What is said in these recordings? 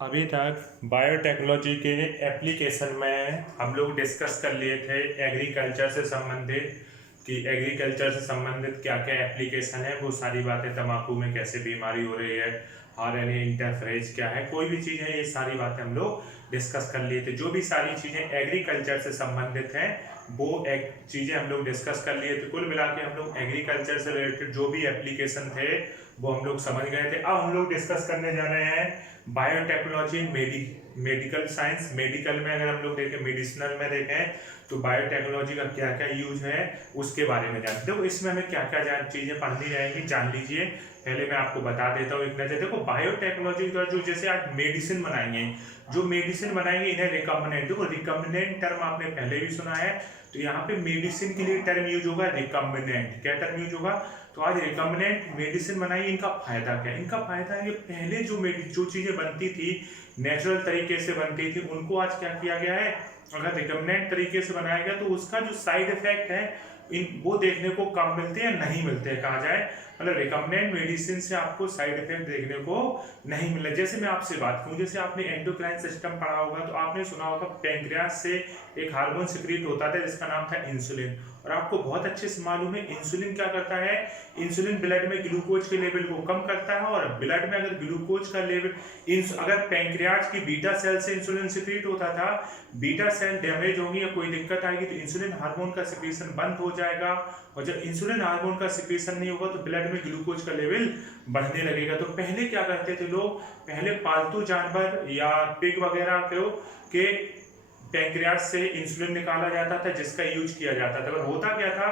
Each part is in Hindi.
अभी तक बायोटेक्नोलॉजी के एप्लीकेशन में हम लोग डिस्कस कर लिए थे एग्रीकल्चर से संबंधित कि एग्रीकल्चर से संबंधित क्या क्या एप्लीकेशन है, वो सारी बातें, तंबाकू में कैसे बीमारी हो रही है, आरएनए इंटरफेरेंस क्या है, कोई भी चीज़ है, ये सारी बातें हम लोग डिस्कस कर लिए थे। जो भी सारी चीज़ें एग्रीकल्चर से संबंधित हैं वो एक चीज़ें हम लोग डिस्कस कर लिए थे। कुल मिला के हम लोग एग्रीकल्चर से रिलेटेड जो भी एप्लीकेशन थे वो हम लोग समझ गए थे। अब हम लोग डिस्कस करने जा रहे हैं बायोटेक्नोलॉजी मेडिकल साइंस। मेडिकल में अगर हम लोग देखें, मेडिसिनल में देखें तो बायोटेक्नोलॉजी का क्या क्या यूज है उसके बारे में जानते हो। इसमें हमें क्या क्या चीज़ें पढ़नी रहेंगी जान लीजिए। पहले मैं आपको बता देता हूँ एक नजर। देखो, बायोटेक्नोलॉजी का जो जैसे आज मेडिसिन बनाएंगे, जो मेडिसिन बनाएंगे इन्हें रिकम्बिनेंट, देखो रिकम्बिनेंट टर्म आपने पहले भी सुना है, तो यहाँ पे मेडिसिन के लिए टर्म यूज होगा रिकम्बिनेंट। क्या टर्म यूज होगा? तो आज रिकम्बिनेंट मेडिसिन बनाई, इनका फायदा क्या है? इनका फायदा है कि पहले जो चीजें बनती थी नेचुरल तरीके से बनती थी, उनको आज क्या किया गया है, अगर रिकम्बिनेंट तरीके से बनाया गया तो उसका जो साइड इफेक्ट है वो देखने को कम मिलते हैं, नहीं मिलते हैं कहा जाए। मतलब रिकम्बिनेंट मेडिसिन से आपको साइड इफेक्ट देखने को नहीं मिले। जैसे मैं आपसे बात करूं, जैसे आपने एंडोक्राइन सिस्टम पढ़ा होगा तो आपने सुना होगा पैंक्रियास से एक हार्मोन सिक्रीट होता था जिसका नाम था इंसुलिन। और आपको बहुत अच्छे से मालूम है इंसुलिन क्या करता है, इंसुलिन ब्लड में ग्लूकोज के लेवल को कम करता है। और ब्लड में अगर ग्लूकोज का लेवल, अगर पैंक्रियाज की बीटा सेल से इंसुलिन सिक्रीट होता था, बीटा सेल डैमेज होगी या कोई दिक्कत आएगी तो इंसुलिन हार्मोन का सिक्रीशन बंद हो जाएगा। और जब इंसुलिन हार्मोन का सिक्रीशन नहीं होगा तो ब्लड में ग्लूकोज का लेवल बढ़ने लगेगा। तो पहले क्या करते थे लोग, पहले पालतू जानवर या पिग वगैरह के पैंक्रियास से इंसुलिन निकाला जाता था जिसका यूज किया जाता था। पर होता क्या था,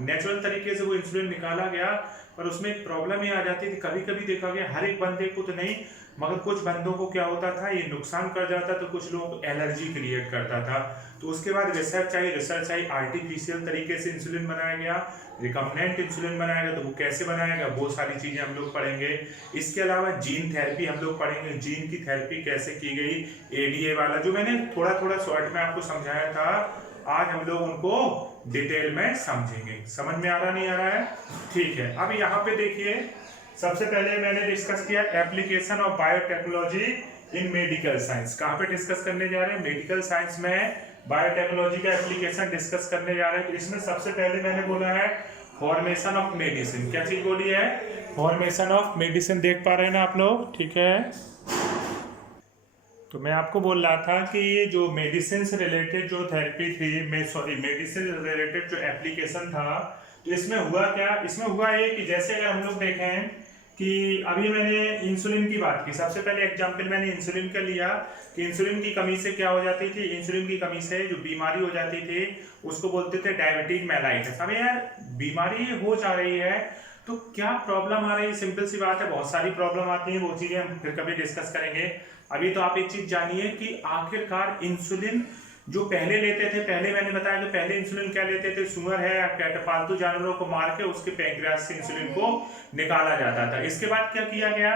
नेचुरल तरीके से वो इंसुलिन निकाला गया पर उसमें एक प्रॉब्लम ये आ जाती थी, कभी कभी देखा गया हर एक बंदे को तो नहीं मगर कुछ बंदों को क्या होता था, ये नुकसान कर जाता तो कुछ लोगों को एलर्जी क्रिएट करता था। तो उसके बाद रिसर्च आई आर्टिफिशियल तरीके से इंसुलिन बनाया गया, रिकम्बिनेंट इंसुलिन बनाया गया। तो वो कैसे बनाया गया वो सारी चीजें हम लोग पढ़ेंगे। इसके अलावा जीन थेरेपी हम लोग पढ़ेंगे, जीन की थेरेपी कैसे की गई, एडीए वाला जो मैंने थोड़ा थोड़ा शॉर्ट में आपको समझाया था, आज हम लोग उनको डिटेल में समझेंगे। समझ में आ रहा नहीं आ रहा है? ठीक है। अब यहाँ पे देखिए, सबसे पहले मैंने डिस्कस किया application of biotechnology in medical science. कहाँ पे डिस्कस करने जा रहे हैं? मेडिकल साइंस में बायोटेक्नोलॉजी का एप्लीकेशन डिस्कस करने जा रहे हैं। तो इसमें सबसे पहले मैंने बोला है फॉर्मेशन ऑफ मेडिसिन। क्या चीज बोली है? Formation of medicine. देख पा रहे हैं ना आप लोग? ठीक है। तो मैं आपको बोल रहा था कि ये जो मेडिसिन से रिलेटेड जो थेरेपी थी, मेडिसिन से रिलेटेड जो एप्लीकेशन था, तो इसमें हुआ क्या, इसमें हुआ ये कि जैसे अगर हम लोग देखें कि अभी मैंने इंसुलिन की बात की, सबसे पहले एग्जांपल मैंने इंसुलिन का लिया कि इंसुलिन की कमी से क्या हो जाती थी, इंसुलिन की कमी से जो बीमारी हो जाती थी उसको बोलते थे डायबिटीज मेलाइटिस। अब यार बीमारी हो जा रही है तो क्या प्रॉब्लम आ रही है? सिंपल सी बात है, बहुत सारी प्रॉब्लम आती है, वो चीजें हम फिर कभी डिस्कस करेंगे। अभी तो आप एक चीज जानिए कि आखिरकार इंसुलिन जो पहले लेते थे, पहले मैंने बताया कि पहले इंसुलिन क्या लेते थे, सुअर है या पालतू जानवरों को मार के उसके पैंक्रियास से इंसुलिन को निकाला जाता था। इसके बाद क्या किया गया,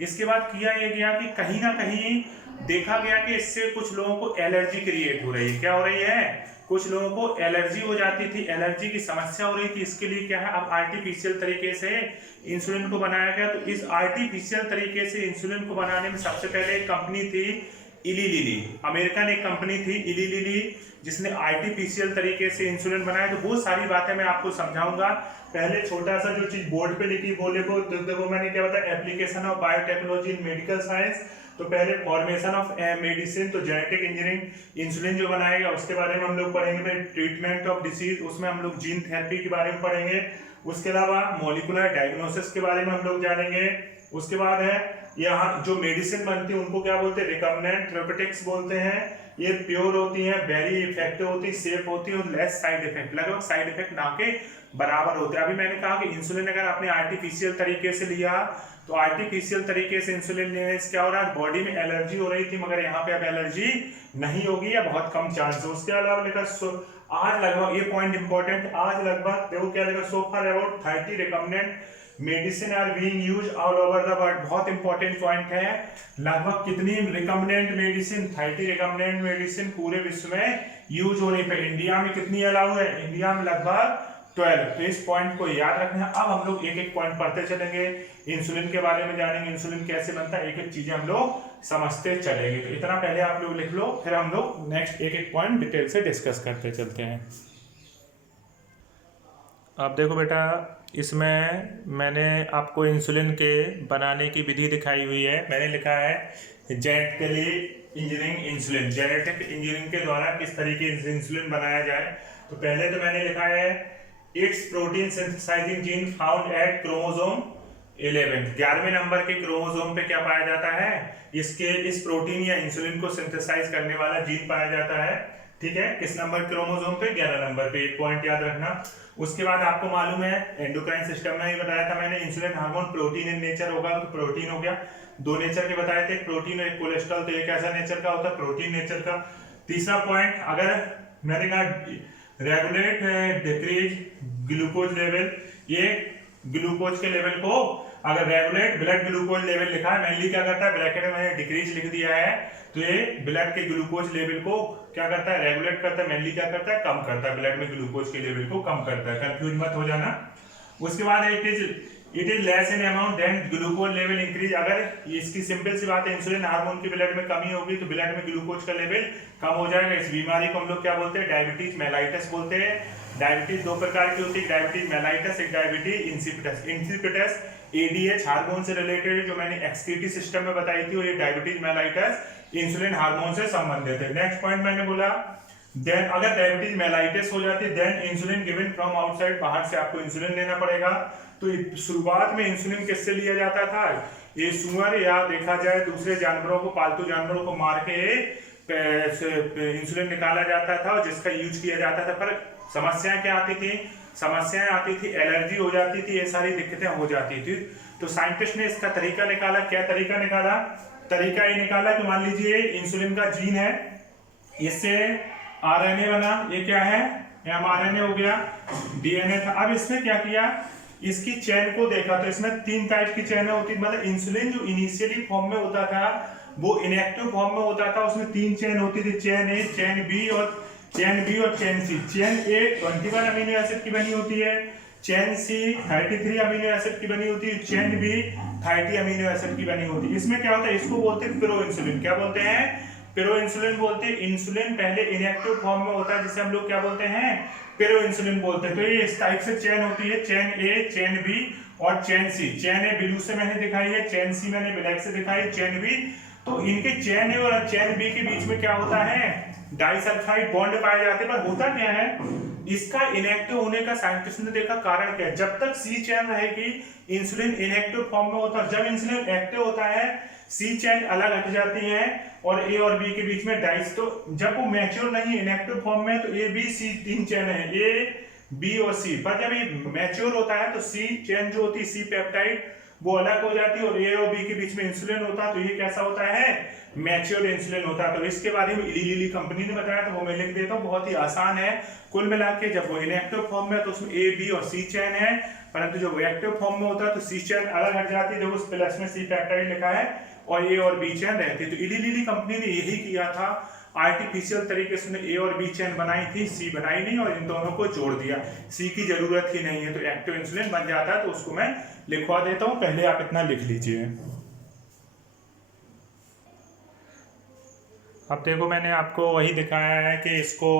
इसके बाद किया यह गया कि कहीं ना कहीं देखा गया कि इससे कुछ लोगों को एलर्जी क्रिएट हो रही है। क्या हो रही है? कुछ लोगों को एलर्जी हो जाती थी, एलर्जी की समस्या हो रही थी। इसके लिए क्या है, अब आर्टिफिशियल तरीके से इंसुलिन को बनाया गया। तो इस आर्टिफिशियल तरीके से इंसुलिन को बनाने में सबसे पहले एक कंपनी थी इली लिली, अमेरिकन एक कंपनी थी इली लिली, जिसने आर्टिफिशियल तरीके से इंसुलिन बनाया। तो वो सारी बातें मैं आपको समझाऊंगा। पहले छोटा सा जो चीज बोर्ड पे लिखी वो देखो मैंने क्या बताया, application of biotechnology in medical science. तो पहले फॉर्मेशन ऑफ मेडिसिन, तो जेनेटिक इंजीनियरिंग, इंसुलिन जो बनाएगा उसके बारे में हम लोग पढ़ेंगे। फिर ट्रीटमेंट ऑफ डिसीज, उसमें हम लोग जीन थेरेपी के बारे में पढ़ेंगे। उसके अलावा मॉलिक्यूलर डायग्नोसिस के बारे में हम लोग जानेंगे। उसके बाद है यहाँ जो मेडिसिन बनती है उनको क्या बोलते हैं, रिकम्बिनेंट थेरेपेटिक्स बोलते हैं। ये प्योर होती हैं, वेरी इफेक्टिव होती है, सेफ होती है और लेस साइड इफेक्ट, लगभग साइड इफेक्ट ना के बराबर होते हैं। अभी मैंने कहा कि इंसुलिन अगर आपने आर्टिफिशियल तरीके से लिया तो आर्टिफिशियल तरीके से इंसुलिन लेने से क्या हो रहा है, बॉडी में एलर्जी हो रही थी, मगर यहाँ पे अब एलर्जी नहीं होगी या बहुत कम चांस है। उसके अलावा लिखा आज लगभग, ये पॉइंट इंपॉर्टेंट, आज लगभग देखो क्या लिखा, so far about 30 recombinant medicine are being used all over the world. बहुत इंपॉर्टेंट पॉइंट है, लगभग कितनी रिकम्बिनेंट मेडिसिन, 30 रिकम्बिनेंट मेडिसिन पूरे विश्व में यूज होने पे। इंडिया में कितनी अलाउ है? इंडिया में लगभग 12। तो इस पॉइंट को याद रखना है। अब हम लोग एक एक पॉइंट पढ़ते चलेंगे, इंसुलिन के बारे में जानेंगे, इंसुलिन कैसे बनता है, एक एक चीजें हम लोग समझते चलेंगे। तो इतना पहले आप लोग लिख लो, फिर हम लोग नेक्स्ट एक एक पॉइंट डिटेल से डिस्कस करते चलते हैं। अब देखो बेटा, इसमें मैंने आपको इंसुलिन के बनाने की विधि दिखाई हुई है। मैंने लिखा है genetically engineering insulin, genetic engineering के द्वारा किस तरीके से इंसुलिन बनाया जाए। तो पहले तो मैंने लिखा है it's protein synthesizing gene found at chromosome 11वें नंबर के क्रोमोसोम पे क्या पाया जाता है, इस प्रोटीन या इंसुलिन को सिंथेसाइज करने वाला जीन पाया जाता है। ठीक है, किस नंबर क्रोमोसोम पे, 11 नंबर पे, एक पॉइंट याद रखना। उसके बाद आपको मालूम है एंडोक्राइन सिस्टम में ही बताया था मैंने, insulin hormone protein in nature होगा, तो प्रोटीन हो गया। दो नेचर के बताए थे, एक प्रोटीन और एक कोलेस्ट्रॉल, तो एक ऐसा नेचर का होता है प्रोटीन नेचर का। तीसरा पॉइंट, अगर मैंने कहा रेगुलेट डिक्रीज ग्लूकोज लेवल, ये ग्लूकोज के लेवल को अगर रेगुलेट ब्लड ग्लूकोज लेवल लिखा है, मेनली क्या करता है, ब्रैकेट में मैंने डिक्रीज लिख दिया है, तो ये ब्लड के ग्लूकोज लेवल को क्या करता है, रेगुलेट करता है। मेनली क्या करता है, कम करता है, ब्लड में ग्लूकोज के लेवल को कम करता है, कंफ्यूज मत हो जाना। उसके बाद it is less in amount then glucose level increase, अगर इसकी सिंपल सी बात है, इंसुलिन हार्मोन की ब्लड में कमी होगी तो ब्लड में ग्लूकोज का लेवल कम हो जाएगा। इस बीमारी को हम लोग क्या बोलते हैं, डायबिटीज मेलाइटस बोलते हैं। डायबिटीज दो प्रकार की होती है, डायबिटीज मेलाइटस, एक diabetes insipidus. Insipidus ADH hormone से रिलेटेड है, जो मैंने एक्सक्रीटरी सिस्टम में बताई थी, और ये डायबिटीज मेलाइटस इंसुलिन हार्मोन से संबंधित है। नेक्स्ट पॉइंट मैंने बोला, देन अगर डायबिटीज मेलाइटिस हो जाती है, then insulin given from outside, बाहर से आपको इंसुलिन लेना पड़ेगा। तो शुरुआत में इंसुलिन किससे लिया जाता था, ये सुअर या देखा जाए दूसरे जानवरों को, पालतू जानवरों को मार के इंसुलिन निकाला जाता था, और जिसका यूज किया जाता था। पर समस्याएं क्या आती थी, समस्याएं आती थी, एलर्जी हो जाती थी, ये सारी दिक्कतें हो जाती थी। तो साइंटिस्ट ने इसका तरीका निकाला। क्या तरीका निकाला, तरीका ये निकाला कि मान लीजिए इंसुलिन का जीन है, इससे आरएनए बना, ये क्या है, एमआरएनए हो गया, डीएनए था। अब इसने क्या किया, इसकी चेन को देखा, तो इसमें 3 टाइप की चेन होती, मतलब इंसुलिन जो इनिशियली फॉर्म में होता था वो इनएक्टिव फॉर्म में होता था, उसमें 3 चेन होती थी, चेन ए, चेन बी और chain C. Chain A 21 amino acid की बनी होती है, चेन सी 33 अमीनो एसिड की बनी होती है, चेन बी 30 अमीनो एसिड की बनी होती है। इसमें क्या होता है, इसको बोलते हैं प्रो इंसुलिन। क्या बोलते हैं, प्रो इंसुलिन बोलते हैं। इंसुलिन पहले इनएक्टिव फॉर्म में होता है, जिसे हम लोग क्या बोलते हैं, प्रो इंसुलिन बोलते हैं। तो ये इस टाइप से चेन होती है, चेन ए, चेन बी और chain C. Chain A blue से मैंने दिखाई है, चेन सी मैंने ब्लैक से दिखाई, चेन बी। तो इनके चेन ए और चेन बी के बीच में क्या होता है, डाइसल्फाइड बॉन्ड पाए जाते हैं। पर होता क्या है, इसका इनएक्टिव होने का साइंटिस्ट ने देखा कारण क्या है, जब तक सी चेन रहेगी इंसुलिन इनएक्टिव फॉर्म में होता है, जब इंसुलिन एक्टिव होता है सी चेन अलग हट जाती है और ए और बी के बीच में डाइस। तो जब वो मैच्योर नहीं इनएक्टिव फॉर्म में, तो ए बी सी 3 चेन है, ए बी और सी। पर जब ये मैच्योर होता है तो सी चेन जो होती है, सी पेप्टाइड, वो अलग हो जाती है और ए और बी के बीच में इंसुलिन होता है। तो ये कैसा होता है, मैच्योर इंसुलिन होता है। तो इसके बारे में इली लिली कंपनी ने बताया, तो वो मैं लिख देता हूँ, बहुत ही आसान है। कुल मिला के जब वो इनएक्टिव फॉर्म में है तो उसमें ए बी और सी चेन है, परंतु जब वो एक्टिव फॉर्म में होता है तो सी चेन अलग हट जाती है, जब उस प्लस में सी पेप्टाइड लिखा है और ए और बी चेन रहती है। तो इली लिली कंपनी ने यही किया था, आर्टिफिशियल तरीके से ए और बी चेन बनाई थी, सी बनाई नहीं, और इन दोनों को जोड़ दिया। सी की जरूरत ही नहीं है, तो एक्टिव इंसुलिन बन जाता है। तो उसको मैं लिखवा देता हूं, पहले आप इतना लिख लीजिए। अब देखो, मैंने आपको वही दिखाया है कि इसको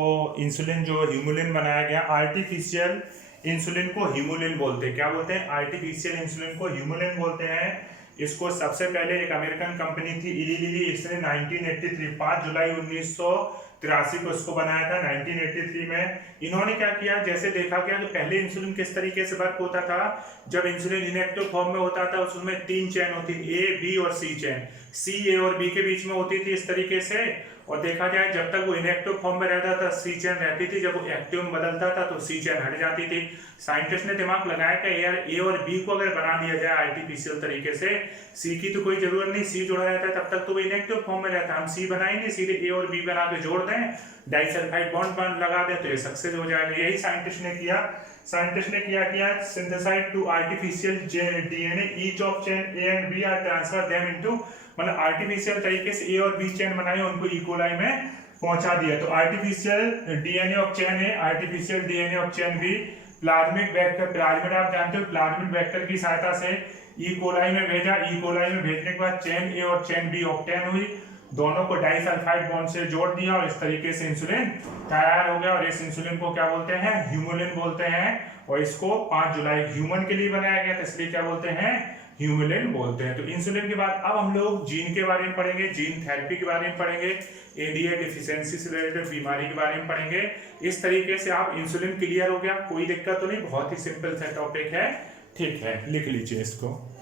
इंसुलिन जो ह्यूमुलिन बनाया गया, आर्टिफिशियल इंसुलिन को ह्यूमुलिन बोलते हैं। क्या बोलते हैं, आर्टिफिशियल इंसुलिन को ह्यूमुलिन बोलते हैं। इसको सबसे पहले एक अमेरिकन कंपनी थी इली लिली, इसने 1983 5 जुलाई 1983 को इसको बनाया था। 1983 में इन्होंने क्या किया, जैसे देखा गया कि पहले इंसुलिन किस तरीके से वर्क होता था, जब इंसुलिन इनएक्टिव फॉर्म में होता था उसमें 3 चेन होती थी, ए बी और सी चेन, सी ए और बी के बीच में होती थी इस तरीके से। और देखा जाए जब तक वो इनएक्टिव फॉर्म में रहता था सी चेन रहती थी, जब वो एक्टिव में बदलता था तो सी चेन हट जाती थी। साइंटिस्ट ने दिमाग लगाया कि यार ए और बी को अगर बना दिया जाए आर्टिफिशियल तरीके से, सी की तो कोई जरूरत नहीं, सी जुड़ा रहता है तब तक तो वो इनएक्टिव फॉर्म में रहता है, हम सी बनाएंगे, सीधे ए और बी बना के जोड़ दें, डाइसल्फाइड बॉन्ड लगा दें तो ये सक्सेस हो जाएगा। यही साइंटिस्ट ने किया। साइंटिस्ट ने किया synthesise two artificial DNA, each of chain A and B are transfer them into, मतलब आर्टिफिशियल तरीके से ए और बी चेन बनाई, उनको इकोलाई में पहुंचा दिया। तो artificial DNA of chain A, artificial DNA of chain B plasmid vector, plasmid आप जानते हो, प्लाज्मिड वेक्टर की सहायता से ई कोलाई में भेजा, ई कोलाई में भेजने के बाद चेन ए और चेन बी ऑब्टेन हुई, दोनों को डाइसल्फाइड बॉन्ड से जोड़ दिया और इस तरीके से इंसुलिन तैयार हो गया। और इस इंसुलिन को क्या बोलते हैं, ह्यूमुलिन बोलते हैं। और इसको 5 जुलाई ह्यूमन के लिए बनाया गया था, इसलिए क्या बोलते हैं, ह्यूमुलिन बोलते हैं। तो इंसुलिन के बाद अब हम लोग जीन के बारे में पढ़ेंगे, जीन थेरेपी के बारे में पढ़ेंगे, एडीए डिफिशियंसी से रिलेटेड बीमारी के बारे में पढ़ेंगे। इस तरीके से आप इंसुलिन क्लियर हो गया, कोई दिक्कत तो नहीं, बहुत ही सिंपल सा टॉपिक है। ठीक है, लिख लीजिए इसको।